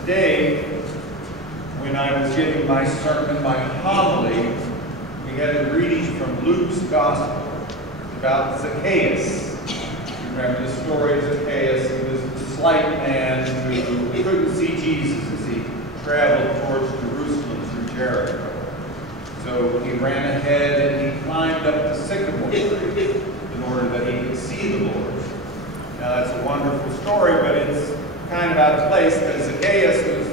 Today, when I was giving my sermon, my homily, we had a reading from Luke's Gospel about Zacchaeus. You remember the story of Zacchaeus? He was a slight man who couldn't see Jesus as he traveled towards Jerusalem through Jericho. So he ran ahead and he climbed up the sycamore tree in order that he could see the Lord. Now that's a wonderful story, but it's kind of out of place because Zacchaeus was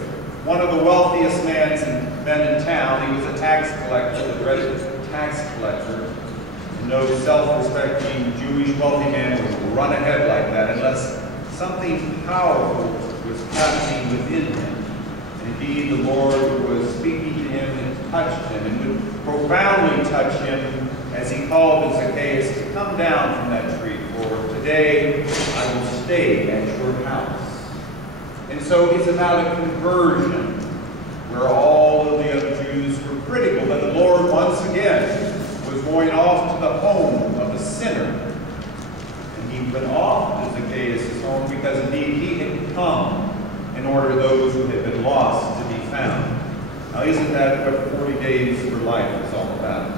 one of the wealthiest men in town. He was a tax collector, the resident tax collector. No self-respecting Jewish wealthy man would run ahead like that unless something powerful was happening within him. Indeed, the Lord was speaking to him and touched him and would profoundly touch him as he called to Zacchaeus to come down from that tree, for today I will stay at your house. And so it's about a conversion where all of the other Jews were critical, but the Lord once again was going off to the home of a sinner. And he went off to Zacchaeus' home because indeed he had come in order those who had been lost to be found. Now isn't that what 40 Days for Life is all about?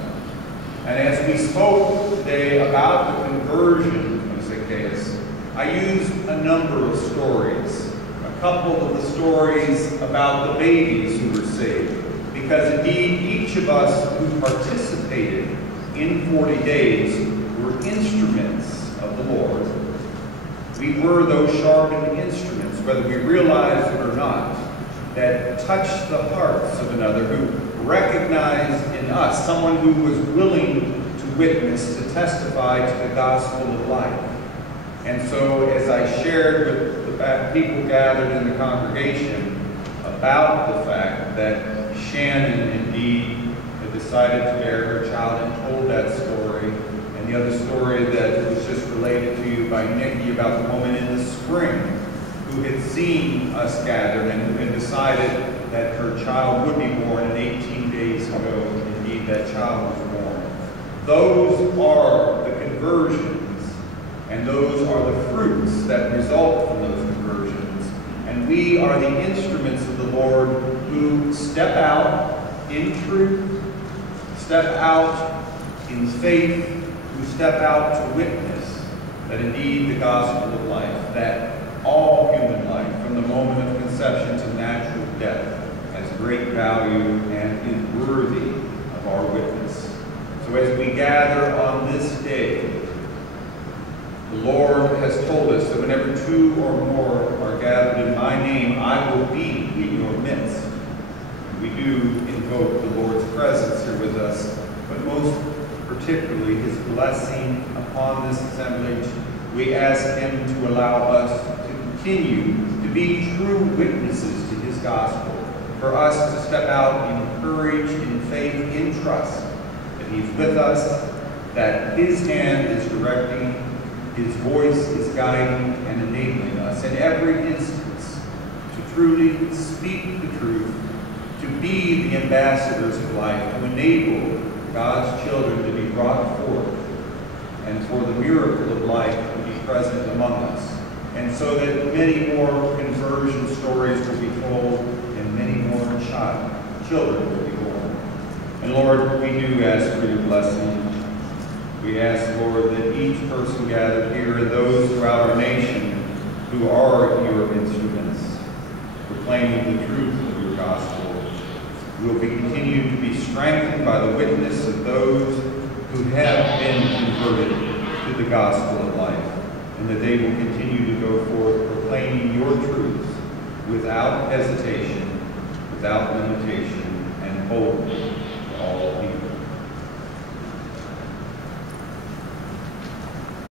And as we spoke today about the conversion of Zacchaeus, I used a number of stories. A couple of the stories about the babies who were saved. Because indeed, each of us who participated in 40 days were instruments of the Lord. We were those sharpened instruments, whether we realized it or not, that touched the hearts of another, who recognized in us someone who was willing to witness, to testify to the gospel of life. And so as I shared with the people gathered in the congregation about the fact that Shannon indeed had decided to bear her child and told that story, and the other story that was just related to you by Nikki about the woman in the spring who had seen us gathered and who had decided that her child would be born, and 18 days ago, indeed, that child was born. Those are the conversions, and those are the fruits that result from those conversions. And we are the instruments of the Lord who step out in truth, step out in faith, who step out to witness that indeed the gospel of life, that all human life, from the moment of conception to natural death, has great value and is worthy of our witness. So as we gather on this day, the Lord has told us that whenever two or more are gathered in my name, I will be in your midst. And we do invoke the Lord's presence here with us, but most particularly his blessing upon this assemblage. We ask him to allow us to continue to be true witnesses to his gospel, for us to step out in courage, in faith, in trust, that he's with us, that his hand is directing, his voice is guiding and enabling us in every instance to truly speak the truth, to be the ambassadors of life, to enable God's children to be brought forth, and for the miracle of life to be present among us. And so that many more conversion stories will be told and many more children will be born. And Lord, we do ask for your blessing. We ask, Lord, that each person gathered here and those throughout our nation who are your instruments, proclaiming the truth of your gospel, will be continued to be strengthened by the witness of those who have been converted to the gospel of life, and that they will continue to go forth proclaiming your truths without hesitation, without limitation,